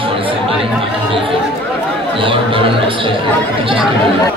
for accepting Lord Baron Buster. Lord Baron Buster.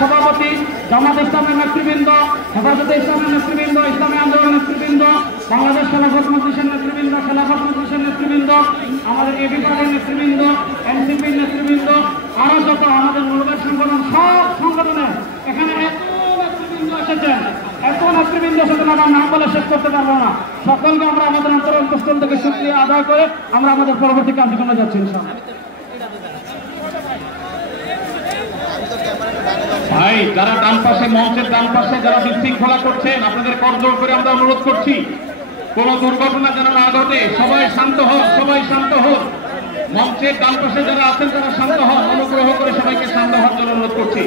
সভাপতি জামাত ইসলামের নেতৃবৃন্দ, হেফাজতে ইসলামের নেতৃবৃন্দ, ইসলামী আন্দোলনের নেতৃবৃন্দ, বাংলাদেশ খেলাফত মজলিসের নেতৃবৃন্দ, খেলাফত মজলিসের নেতৃবৃন্দ, আমাদের এ বিভাগের নেতৃবৃন্দ, এনসিপির নেতৃবৃন্দ, আরো যত আমাদের মূলবাদ সংগঠন, সব সংগঠনে এখানে এত নেতৃবৃন্দ এসেছেন, এত নেতৃবৃন্দ এসেছেন আমরা নাম বলে শেষ করতে পারবো না। সকলকে আমরা আমাদের অন্তরস্থল থেকে শুকরিয়া আদায় করে আমরা আমাদের পরবর্তী কার্যক্রমে যাচ্ছি ইনশাআল্লাহ। ভাই, যারা ডান পাশে, মঞ্চের ডান পাশে যারা বিশৃঙ্খলা করছেন, আপনাদের করজোড় করে আমরা অনুরোধ করছি কোন দুর্ঘটনা যেন না ঘটে। সবাই শান্ত হোক, সবাই শান্ত হোক। মঞ্চের ডান পাশে যারা আছেন তারা শান্ত হন, অনুগ্রহ করে সবাইকে শান্ত হওয়ার জন্য অনুরোধ করছি।